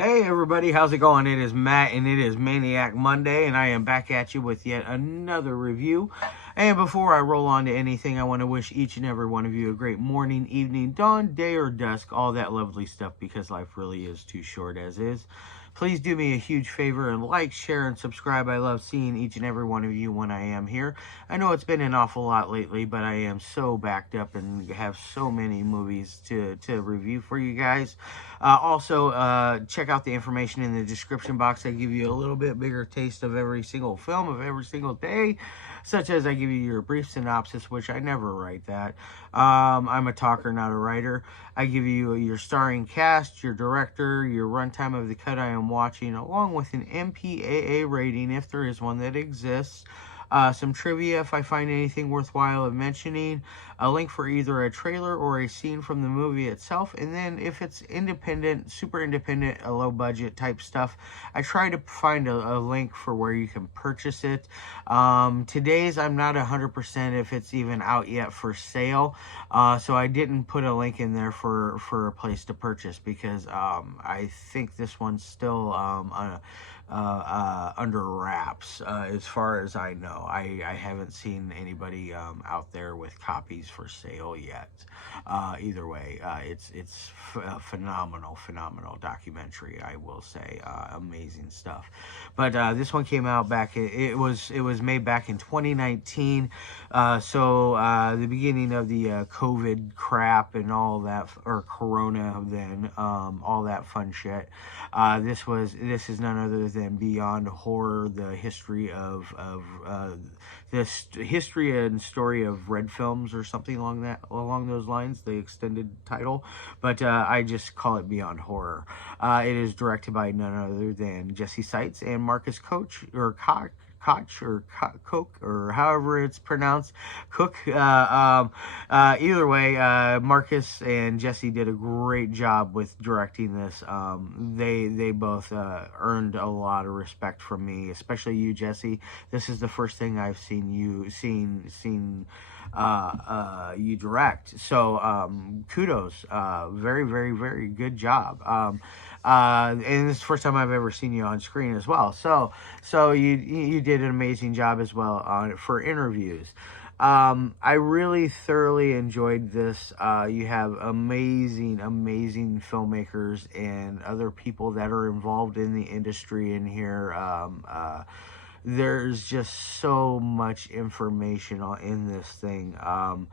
Hey everybody, how's it going? It is Matt and it is Maniac Monday, and I am back at you with yet another review. And before I roll on to anything, I want to wish each and every one of you a great morning, evening, dawn, day, or dusk, all that lovely stuff, because life really is too short as is. Please do me a huge favor and like, share, and subscribe. I love seeing each and every one of you when I am here. I know it's been an awful lot lately, but I am so backed up and have so many movies to review for you guys. Also, check out the information in the description box. I give you a little bit bigger taste of every single film of every single day, such as I give you your brief synopsis, which I never write that. I'm a talker, not a writer. I give you your starring cast, your director, your runtime of the cut I am watching, along with an MPAA rating, if there is one that exists. Some trivia if I find anything worthwhile of mentioning, a link for either a trailer or a scene from the movie itself, and then if it's independent, super independent, a low budget type stuff, I try to find a link for where you can purchase it. Today's I'm not 100% if it's even out yet for sale, so I didn't put a link in there for a place to purchase, because I think this one's still under wraps, as far as I know. I haven't seen anybody out there with copies for sale yet. Either way, it's a phenomenal documentary, I will say. Amazing stuff. But this one came out back. It was made back in 2019. So the beginning of the COVID crap and all that, or Corona then, all that fun shit. This is none other than Beyond Horror, the history of this history and story of red films, or something along those lines, the extended title. But I just call it Beyond Horror. It is directed by none other than Jessie Seitz and Marcus Koch, or Koch, or Koch, or however it's pronounced, Cook. Either way, Marcus and Jessie did a great job with directing this. They both earned a lot of respect from me, especially you, Jessie. This is the first thing I've seen you direct. So kudos. Very good job. And this is the first time I've ever seen you on screen as well. So you did an amazing job as well for interviews. I really thoroughly enjoyed this. You have amazing filmmakers and other people that are involved in the industry in here. There's just so much information in this thing. I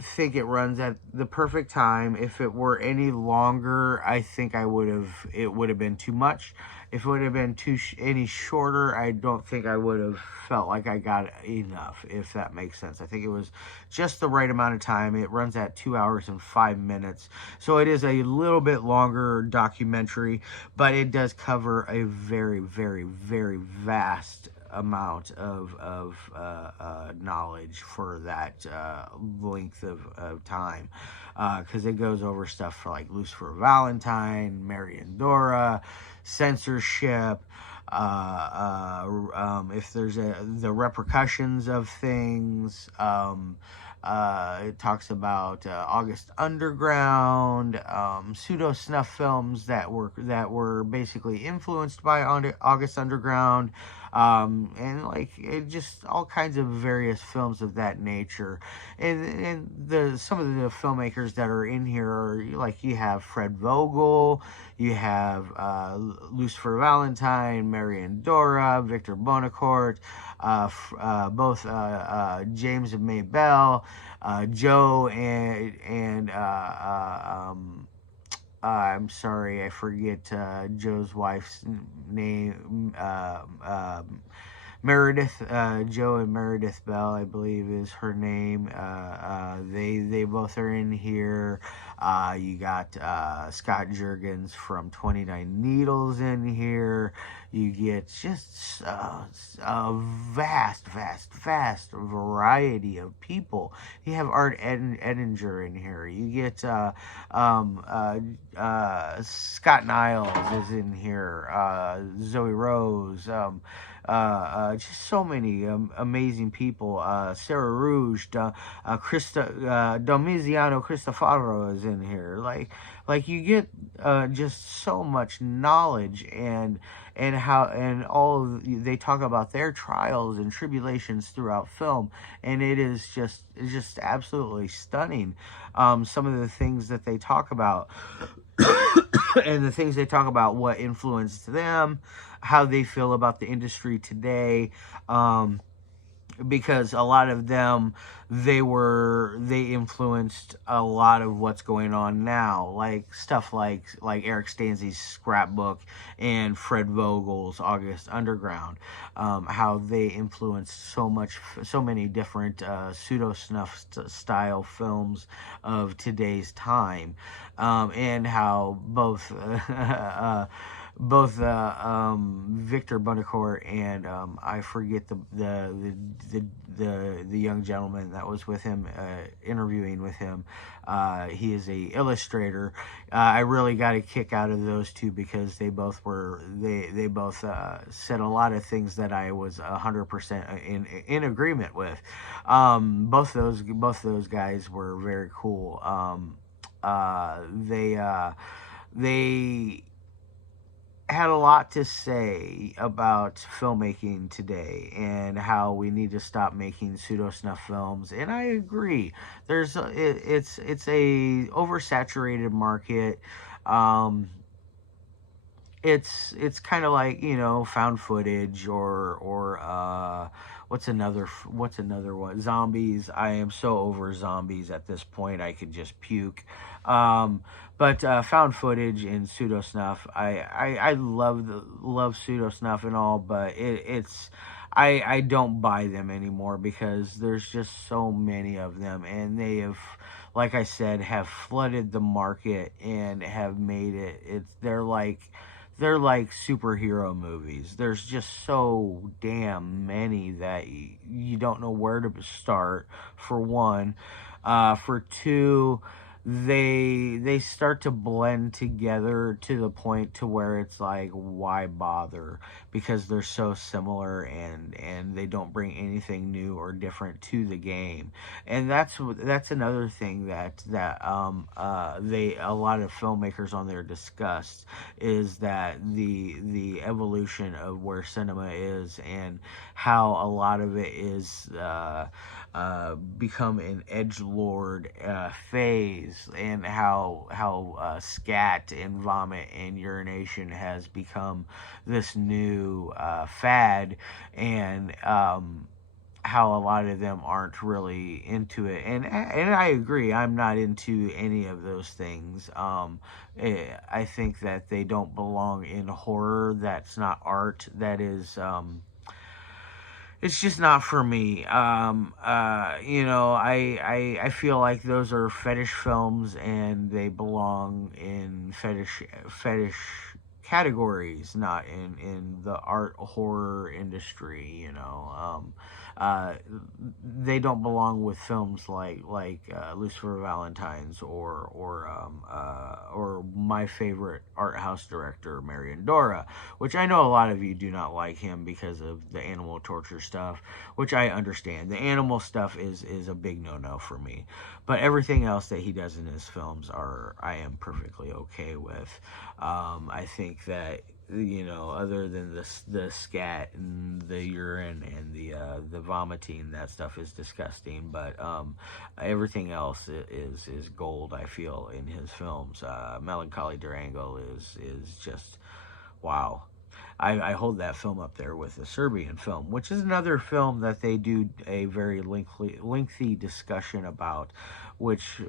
think it runs at the perfect time. If it were any longer, I think it would have been too much. If it would have been any shorter, I don't think I would have felt like I got enough, if that makes sense. I think it was just the right amount of time. It runs at 2 hours and 5 minutes, so it is a little bit longer documentary, but it does cover a very vast amount of knowledge for that length of time, because it goes over stuff for like Lucifer Valentine, Mary and Dora, censorship, if there's the repercussions of things. It talks about August Underground, pseudo snuff films that were basically influenced by August Underground, and like just all kinds of various films of that nature. And some of the filmmakers that are in here are, like, you have Fred Vogel, you have Lucifer Valentine, Mary and Dora, Victor Bonacourt, both James and May Bell, Joe and I'm sorry, I forget Joe's wife's name. Meredith, Joe and Meredith Bell, I believe is her name. They both are in here. You got Scott Jurgens from 29 Needles in here. You get just a vast variety of people. You have Art Edinger in here. You get Scott Nials is in here. Zoe Rose. Just so many amazing people. Sarah Rouge, Domiziano Christopharo is things in here. Like you get just so much knowledge, and how, and all of, they talk about their trials and tribulations throughout film, and it's just absolutely stunning. Some of the things that they talk about, and the things they talk about, what influenced them, how they feel about the industry today. Because a lot of them, they influenced a lot of what's going on now, like stuff like Eric Stanzey's Scrapbook and Fred Vogel's August Underground, how they influenced so many different pseudo snuff style films of today's time, and how both Victor Bundecourt and I forget the young gentleman that was with him, interviewing with him. He is a illustrator. I really got a kick out of those two because they both said a lot of things that I was 100% in agreement with. Both those guys were very cool. They had a lot to say about filmmaking today and how we need to stop making pseudo snuff films, and I agree. It's a oversaturated market. It's kind of like, found footage, or what's another one? Zombies. I am so over zombies at this point. I could just puke. But found footage and pseudo snuff, I love pseudo snuff and all, but I don't buy them anymore because there's just so many of them, and they have, like I said, have flooded the market and have made they're like superhero movies. There's just so damn many that you don't know where to start, for one. For two, they start to blend together to the point to where it's like, why bother? Because they're so similar, and they don't bring anything new or different to the game. And that's another thing that a lot of filmmakers on there discussed, is that the evolution of where cinema is, and how a lot of it is become an edgelord phase, and how scat and vomit and urination has become this new fad, and how a lot of them aren't really into it, and I agree. I'm not into any of those things. I think that they don't belong in horror. That's not art. That is. It's just not for me. I feel like those are fetish films, and they belong in fetish categories, not in the art horror industry. They don't belong with films like Lucifer Valentine's, or my favorite art house director, Marion Dora, which I know a lot of you do not like him because of the animal torture stuff, which I understand. The animal stuff is a big no-no for me, but everything else that he does in his films I am perfectly okay with. I think that, other than the scat and the urine and the vomiting, that stuff is disgusting. But everything else is gold, I feel, in his films. Melancholy Durango is just wow. I hold that film up there with the Serbian film, which is another film that they do a very lengthy discussion about, which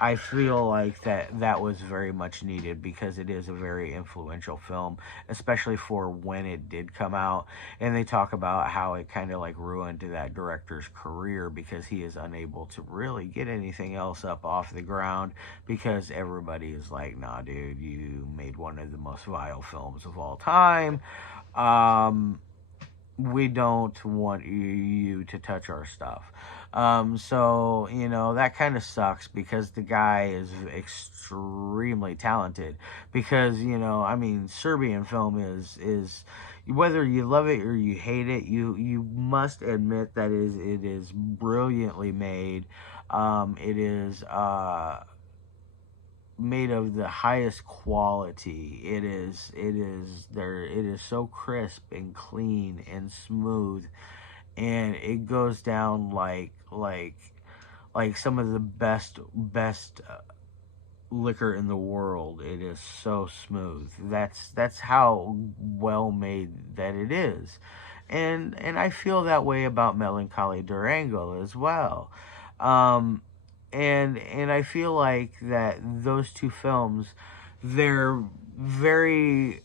I feel like that was very much needed, because it is a very influential film, especially for when it did come out. And they talk about how it kind of like ruined that director's career, because he is unable to really get anything else up off the ground, because everybody is like, nah, dude, you made one of the most vile films of all time. We don't want you to touch our stuff. So, that kind of sucks, because the guy is extremely talented. Because, Serbian film is whether you love it or you hate it, you must admit that it is brilliantly made. It is made of the highest quality. It is so crisp and clean and smooth, and it goes down like some of the best liquor in the world. It is so smooth. That's how well made that it is. And I feel that way about Melancholy Durango as well. Um, and I feel like that those two films, they're very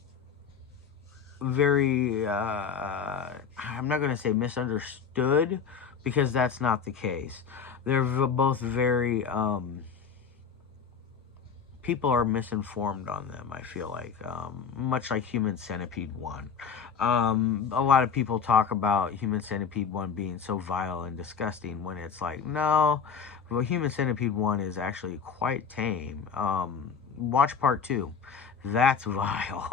very I'm not going to say misunderstood, because that's not the case. They're both very people are misinformed on them, I feel like, much like Human Centipede 1. A lot of people talk about Human Centipede 1 being so vile and disgusting, when it's like, no, well, Human Centipede 1 is actually quite tame. Watch part 2. That's vile.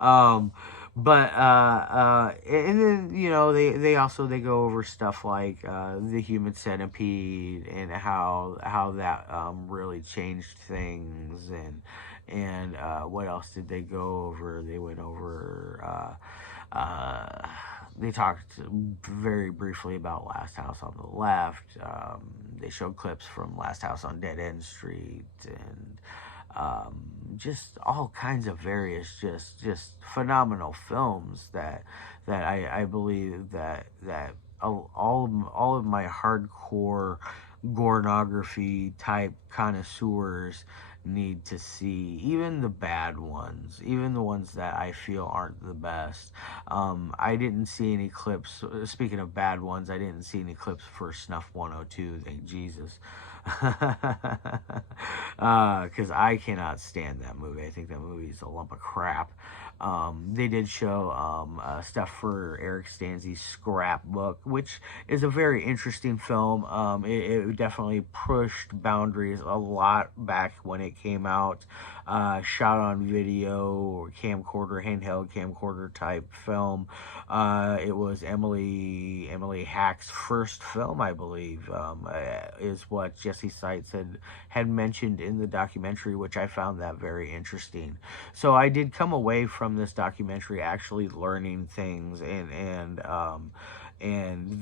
um, and then, you know, they also they go over stuff like the Human Centipede, and how that really changed things, and what else did they go over? They went over they talked very briefly about Last House on the Left. They showed clips from Last House on Dead End Street, and just all kinds of various just phenomenal films that I believe that all of my hardcore gornography type connoisseurs need to see, even the bad ones, even the ones that I feel aren't the best. I didn't see any clips, speaking of bad ones, I didn't see any clips for Snuff 102, thank Jesus. Because I cannot stand that movie. I think that movie is a lump of crap. They did show stuff for Eric Stanzey's Scrapbook, which is a very interesting film. It definitely pushed boundaries a lot back when it came out. Shot on video or camcorder, handheld camcorder type film. It was Emily Hack's first film, I believe, is what Jessie Seitz had mentioned in the documentary, which I found that very interesting. So I did come away from this documentary actually learning things, and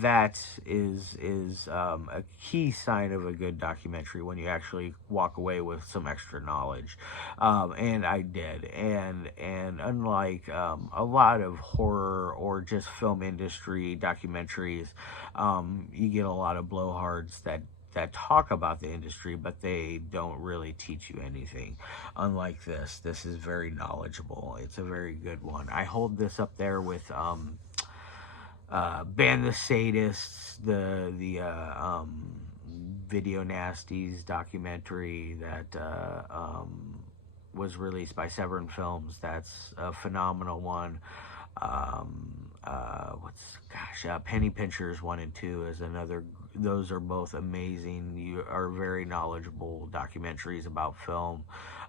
that is a key sign of a good documentary, when you actually walk away with some extra knowledge, and I did, and unlike a lot of horror or just film industry documentaries, you get a lot of blowhards that talk about the industry, but they don't really teach you anything. Unlike this is very knowledgeable. It's a very good one. I hold this up there with Ban the Sadists, the Video Nasties documentary that was released by Severin Films. That's a phenomenal one. Penny Pinchers 1 and 2 is another. Those are both amazing. You are very knowledgeable documentaries about film.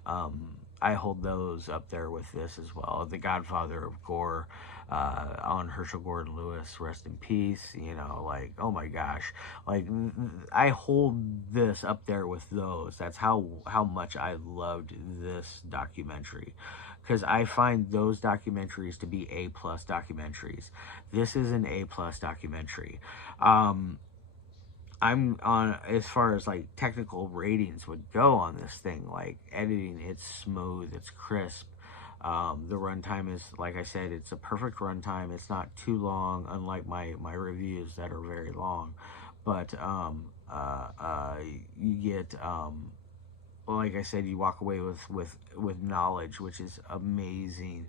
I hold those up there with this as well. The Godfather of Gore, on Herschel Gordon Lewis, rest in peace. You know, like, oh my gosh, like I hold this up there with those. That's how much I loved this documentary, because I find those documentaries to be A+ documentaries. This is an A+ documentary. I'm on, as far as like technical ratings would go on this thing, like editing, it's smooth, it's crisp. The runtime is, like I said, it's a perfect runtime. It's not too long, unlike my reviews that are very long. But you get, like I said, you walk away with knowledge, which is amazing.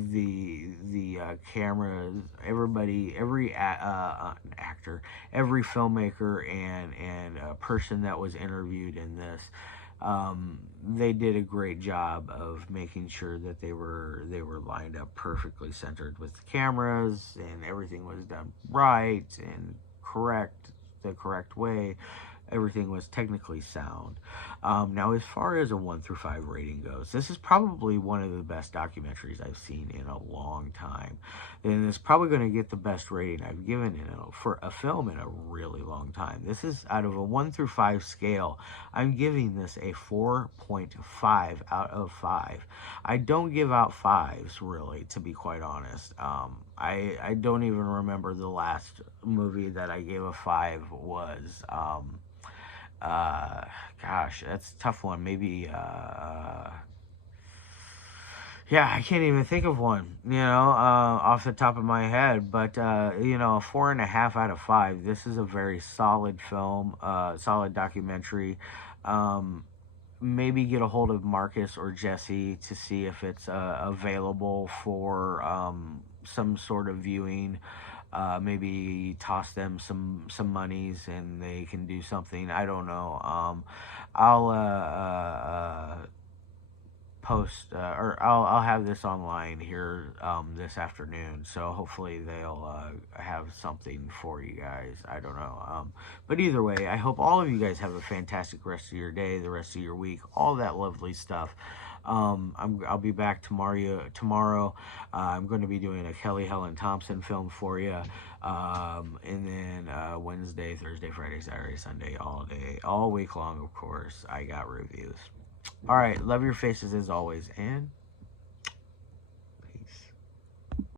The cameras, everybody, every actor, every filmmaker, and person that was interviewed in this, they did a great job of making sure that they were lined up perfectly centered with the cameras, and everything was done right and correct, the correct way, everything was technically sound. Now, as far as a 1 through 5 rating goes, this is probably one of the best documentaries I've seen in a long time. And it's probably going to get the best rating I've given it for a film in a really long time. This is out of a 1 through 5 scale. I'm giving this a 4.5 out of 5. I don't give out 5s, really, to be quite honest. I don't even remember the last movie that I gave a 5 was. Gosh, that's a tough one. Maybe, yeah, I can't even think of one, off the top of my head. But, a 4.5 out of 5. This is a very solid film, solid documentary. Maybe get a hold of Marcus or Jessie to see if it's available for some sort of viewing. Maybe toss them some monies and they can do something. I don't know. I'll post or I'll have this online here this afternoon, so hopefully they'll have something for you guys. I don't know, but either way, I hope all of you guys have a fantastic rest of your day, the rest of your week, all that lovely stuff. I'll be back tomorrow. I'm going to be doing a Kelly Helen Thompson film for you, and then Wednesday, Thursday, Friday, Saturday, Sunday, all week long, of course, I got reviews. All right, love your faces as always, and